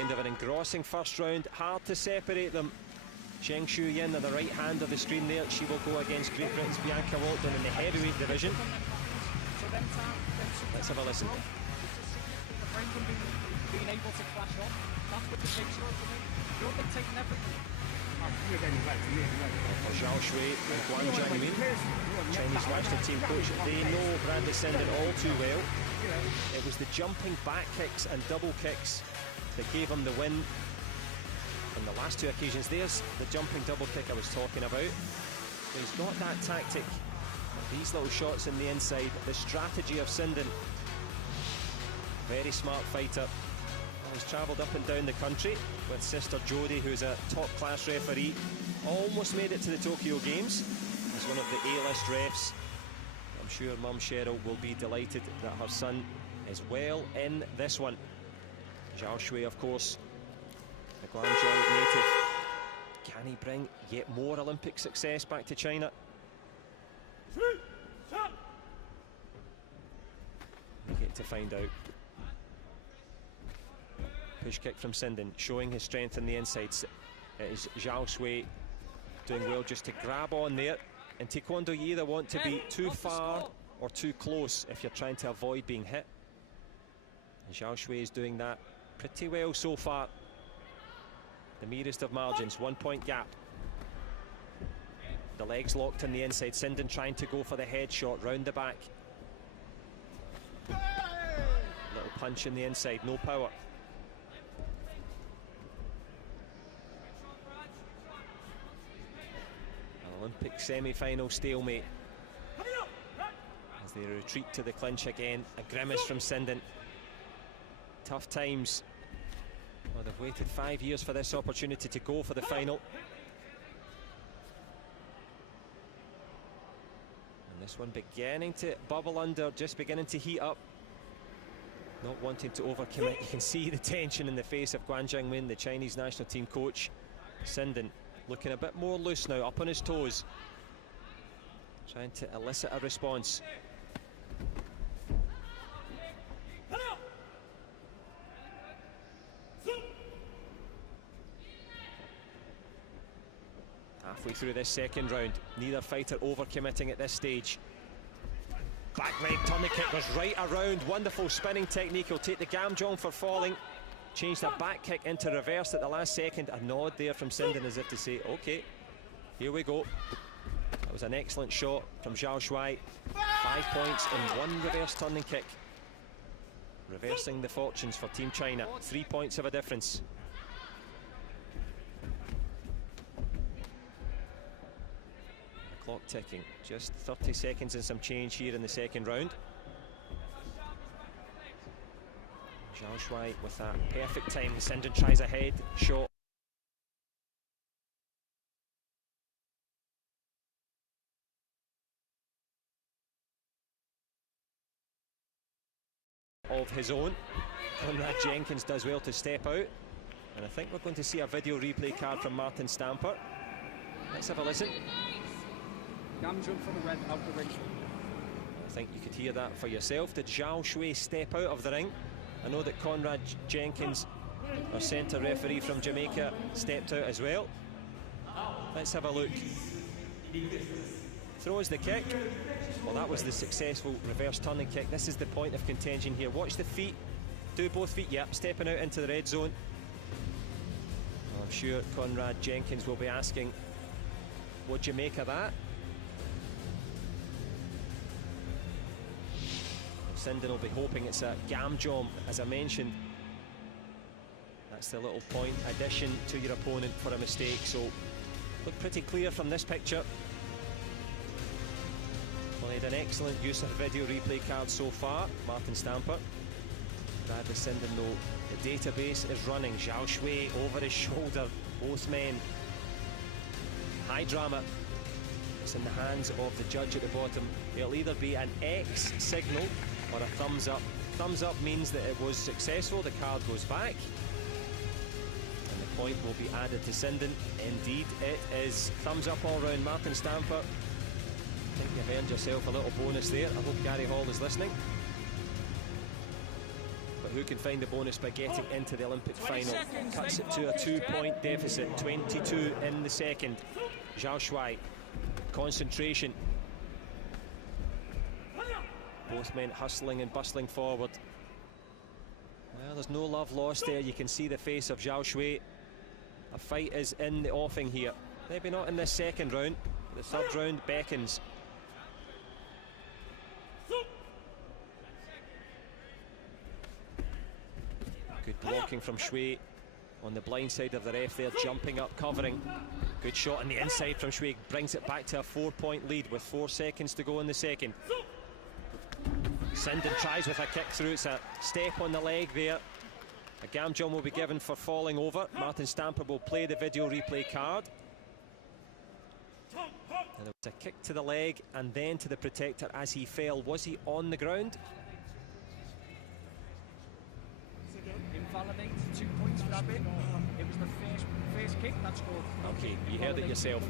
End of an engrossing first round, hard to separate them. Zheng Shuyin on the right hand of the screen there, she will go against Great Britain's Bianca Walton in the heavyweight division. Let's have a listen. Being able to clash off, that's what the takes you're dictating everything. For Zhao Shui and Guan Jiangmin, Chinese national team coach, they know Bradley Sinden all too well. It was the jumping back kicks and double kicks that gave him the win on the last two occasions. There's the jumping double kick I was talking about. So he's got that tactic, these little shots in the inside, the strategy of Sinden. Very smart fighter. He's travelled up and down the country with sister Jodie, who's a top-class referee. Almost made it to the Tokyo Games as one of the A-list refs. I'm sure Mum Cheryl will be delighted that her son is well in this one. Zhao Shui, of course, the Guangzhou native. Can he bring yet more Olympic success back to China? We get to find out. Push kick from Sinden, showing his strength on the inside. It is Zhao Shui doing well just to grab on there. In Taekwondo, you either want to be too far or too close if you're trying to avoid being hit. And Zhao Shui is doing that pretty well so far. The merest of margins, 1 point gap. The legs locked on the inside. Sinden trying to go for the headshot round the back. Little punch in the inside, no power. Olympic semi-final stalemate as they retreat to the clinch again. A grimace from Sinden. Tough times. Well, they've waited 5 years for this opportunity to go for the final. And this one beginning to bubble under, just beginning to heat up. Not wanting to overcommit. You can see the tension in the face of Guan Jiangmin, the Chinese national team coach. Sinden looking a bit more loose now, up on his toes, trying to elicit a response. Halfway through this second round, neither fighter overcommitting at this stage. Back leg tourniquet goes right around, wonderful spinning technique. He'll take the gamjong for falling. Changed that back kick into reverse at the last second. A nod there from Sinden as if to say, okay, here we go. That was an excellent shot from Zhao Shui. 5 points in one reverse turning kick. Reversing the fortunes for Team China. 3 points of a difference. The clock ticking. Just 30 seconds and some change here in the second round. Zhao Shui with that perfect time. Sinden tries a head shot. Of his own. Conrad Jenkins does well to step out. And I think we're going to see a video replay card from Martin Stamper. Let's have a listen. Gamjun from the red out the ring. I think you could hear that for yourself. Did Zhao Shui step out of the ring? I know that Conrad Jenkins, our centre referee from Jamaica, stepped out as well. Let's have a look. Throws the kick. Well, that was the successful reverse turning kick. This is the point of contention here. Watch the feet. Do both feet, yep, stepping out into the red zone. Well, I'm sure Conrad Jenkins will be asking, what do you make of that? Sinden will be hoping it's a gamjom, as I mentioned. That's the little point addition to your opponent for a mistake. So, look pretty clear from this picture. Well, he had an excellent use of video replay cards so far, Martin Stamper. Bradley Sinden, though, the database is running. Zhao Shui over his shoulder, both men. High drama. It's in the hands of the judge at the bottom. It'll either be an X signal or a thumbs up. Thumbs up means that it was successful, the card goes back, and the point will be added to Sinden. Indeed, it is. Thumbs up all round, Martin Stamper. I think you've earned yourself a little bonus there. I hope Gary Hall is listening. But who can find the bonus by getting into the Olympic final. Cuts it to a 2-point deficit, 22 in the second. Zhao Shuai, concentration. Both men hustling and bustling forward. Well, there's no love lost there. You can see the face of Zhao Shuai. A fight is in the offing here. Maybe not in this second round. The third round beckons. Good blocking from Shuai on the blind side of the ref there, jumping up, covering. Good shot on the inside from Shuai, brings it back to a 4-point lead with 4 seconds to go in the second. Sinden tries with a kick through. It's a step on the leg there. A Gamjong will be given for falling over. Martin Stamper will play the video replay card. And there was a kick to the leg and then to the protector as he fell. Was he on the ground? Invalidate, 2 points for Abin. It was the first kick that scored. Okay, you heard it yourself.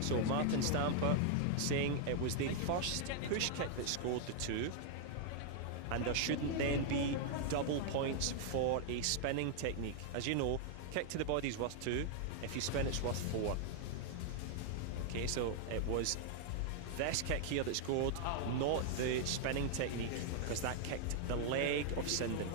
So Martin Stamper saying it was the first push kick that scored the 2, and there shouldn't then be double points for a spinning technique. As you know, kick to the body is worth 2. If you spin, it's worth 4. Okay, so it was this kick here that scored, not the spinning technique, because that kicked the leg of Sinden.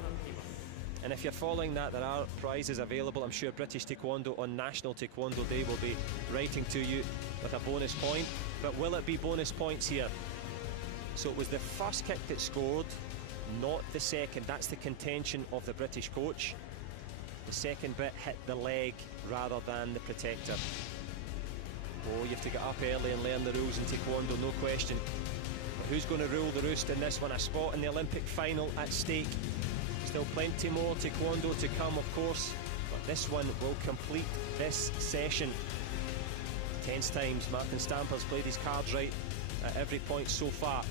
And if you're following that, there are prizes available. I'm sure British Taekwondo on National Taekwondo Day will be writing to you with a bonus point. But will it be bonus points here? So it was the first kick that scored, not the second. That's the contention of the British coach. The second bit hit the leg rather than the protector. Oh, you have to get up early and learn the rules in Taekwondo, no question. But who's going to rule the roost in this one? A spot in the Olympic final at stake. Still plenty more Taekwondo to come, of course, but this one will complete this session. Tense times. Martin Stamper's played his cards right at every point so far.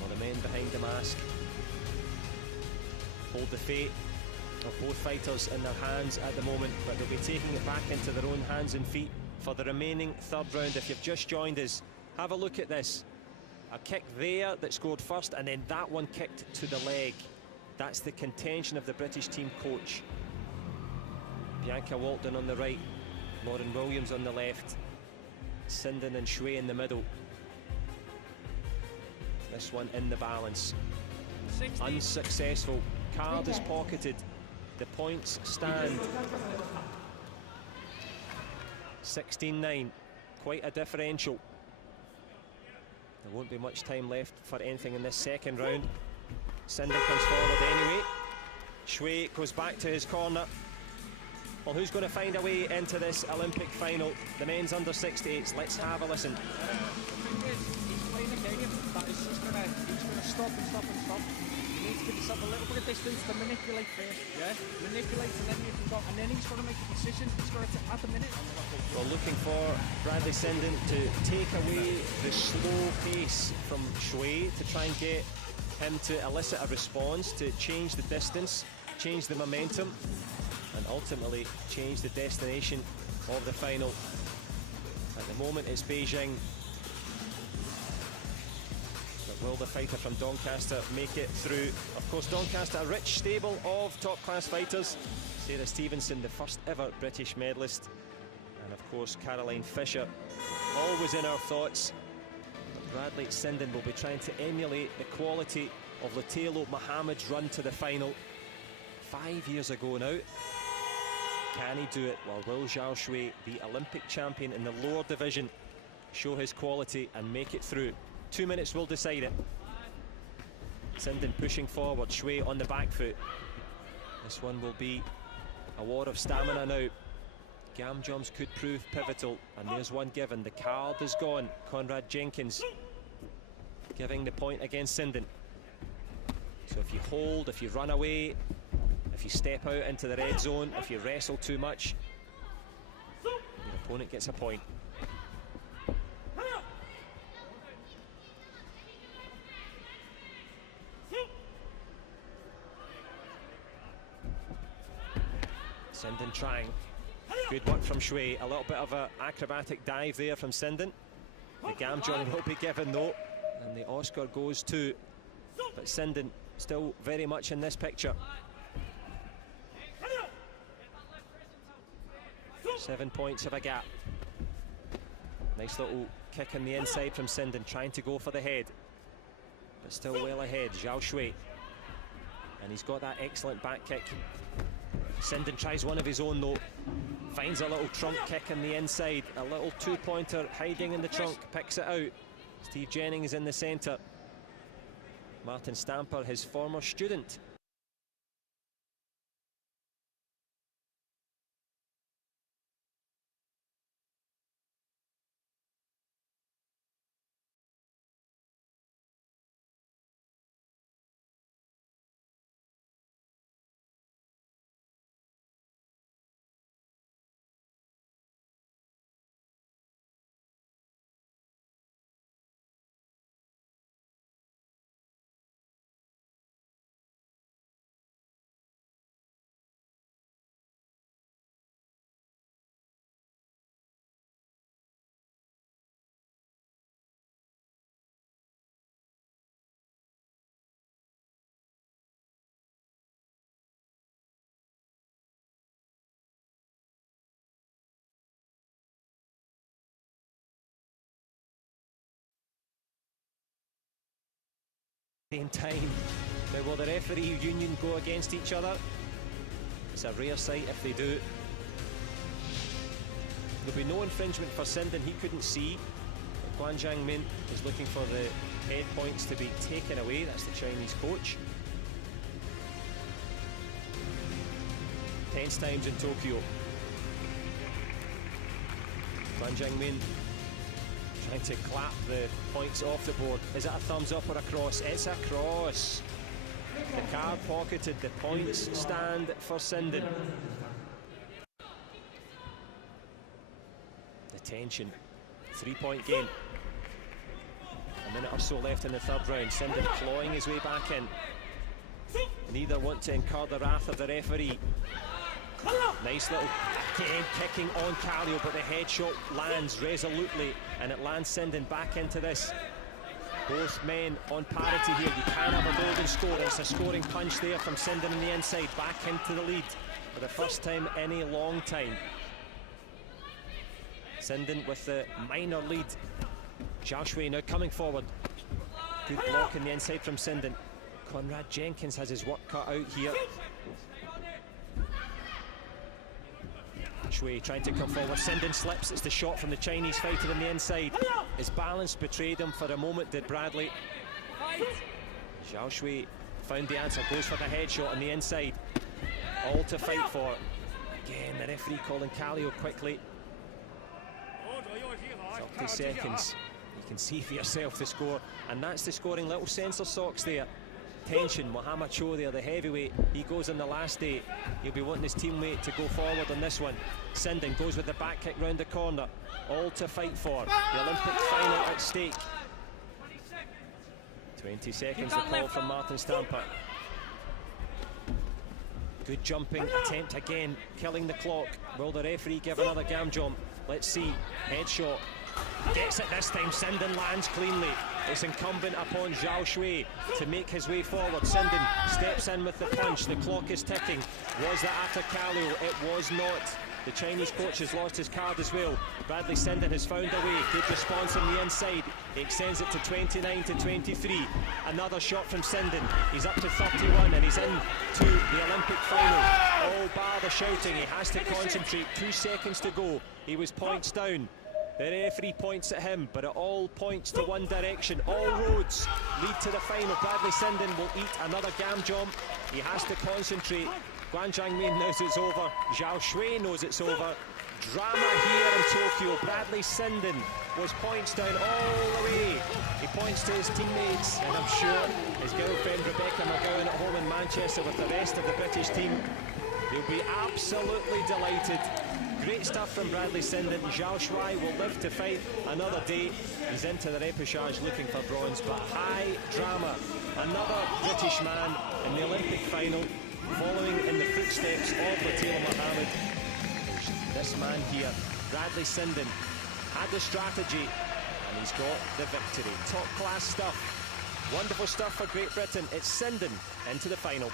Well, the men behind the mask hold the fate of both fighters in their hands at the moment, but they'll be taking it back into their own hands and feet for the remaining third round. If you've just joined us, have a look at this. A kick there that scored first, and then that one kicked to the leg. That's the contention of the British team coach. Bianca Walton on the right, Lauren Williams on the left, Sinden and Shuai in the middle. This one in the balance. 60. Unsuccessful. Card is pocketed. The points stand. 16-9. Quite a differential. There won't be much time left for anything in this second round. Sinden comes forward anyway. Shuai goes back to his corner. Well, who's going to find a way into this Olympic final? The men's under 68s. Let's have a listen. The thing is, he's playing a game that is just going to stop and stop and stop. You need to give yourself a little bit of distance to manipulate first, yeah? Manipulate, and then you can go, and then he's got to make a decision. He's got to, at the minute. We're looking for Bradley Sinden to take away the slow pace from Shuai, to try and get him to elicit a response, to change the distance, change the momentum, and ultimately change the destination of the final. At the moment it's Beijing. But will the fighter from Doncaster make it through? Of course, Doncaster, a rich stable of top-class fighters. Sarah Stevenson, the first ever British medalist. And of course, Caroline Fisher, always in our thoughts. But Bradley Sinden will be trying to emulate the quality of Latelo Mohammed's run to the final 5 years ago now. Can he do it? Well, will Zhao Shuai, the Olympic champion in the lower division, show his quality and make it through? 2 minutes will decide it. Sinden pushing forward, Shuai on the back foot. This one will be a war of stamina now. Gamjoms could prove pivotal, and there's one given. The card is gone. Conrad Jenkins giving the point against Sinden. So if you hold, if you run away, if you step out into the red zone, if you wrestle too much, your opponent gets a point. Sinden trying. Good work from Shuai. A little bit of an acrobatic dive there from Sinden. The Gamjong will be given though. And the Oscar goes to, but Sinden still very much in this picture. 7 points of a gap. Nice little kick in the inside from Sinden, trying to go for the head, but still well ahead. Zhao Shui, and he's got that excellent back kick. Sinden tries one of his own though, finds a little trunk kick in the inside, a little two-pointer hiding in the trunk, picks it out. Steve Jennings in the centre. Martin Stamper, his former student. Same time. Now, will the referee union go against each other? It's a rare sight if they do. There'll be no infringement for Sinden, he couldn't see. But Guan Jiangmin is looking for the head points to be taken away. That's the Chinese coach. Tense times in Tokyo. Guan Jiangmin trying to clap the points off the board. Is it a thumbs up or a cross? It's a cross. The card pocketed, the points stand for Sinden. The tension, 3-point game. A minute or so left in the third round. Sinden clawing his way back in. Neither want to incur the wrath of the referee. Nice little again kicking on Kallio, but the headshot lands resolutely, and it lands Sinden back into this. Both men on parity here. You can have a golden score. It's a scoring punch there from Sinden on the inside, back into the lead for the first time in a long time. Sinden with the minor lead. Zhao Shui now coming forward. Good block in the inside from Sinden. Conrad Jenkins has his work cut out here. Shui trying to come forward. Sinden slips. It's the shot from the Chinese fighter on the inside. His balance betrayed him for a moment, did Bradley. Zhao Shui found the answer, goes for the headshot on the inside. All to fight for. Again, the referee calling Kallio quickly. 30 seconds. You can see for yourself the score, and that's the scoring. Little sensor socks there. Tension. Mohamed Cho there, the heavyweight, he goes on the last day. He'll be wanting his teammate to go forward on this one. Sinden goes with the back kick round the corner. All to fight for. The Olympic final at stake. 20 seconds, the call from Martin Stamper. Good jumping attempt again, killing the clock. Will the referee give another gam jump? Let's see. Headshot. Gets it this time. Sinden lands cleanly. It's incumbent upon Zhao Shui to make his way forward. Sinden steps in with the punch. The clock is ticking. Was that after Kallio? It was not. The Chinese coach has lost his card as well. Bradley Sinden has found a way. Good response on the inside. He extends it to 29 to 23. Another shot from Sinden. He's up to 31 and he's into the Olympic final. Oh, bar the shouting. He has to concentrate. 2 seconds to go. He was points down. The referee points at him, but it all points to one direction. All roads lead to the final. Bradley Sinden will eat another gam jump. He has to concentrate. Guan Jiangmin knows it's over. Zhao Shui knows it's over. Drama here in Tokyo. Bradley Sinden was points down all the way. He points to his teammates, and I'm sure his girlfriend Rebecca McGowan at home in Manchester with the rest of the British team. They'll be absolutely delighted. Great stuff from Bradley Sinden. Zhao Shui will live to fight another day. He's into the repechage looking for bronze, but high drama. Another British man in the Olympic final, following in the footsteps of Latil Mohammed. This man here, Bradley Sinden, had the strategy, And he's got the victory. Top class stuff. Wonderful stuff for Great Britain. It's Sindon into the final.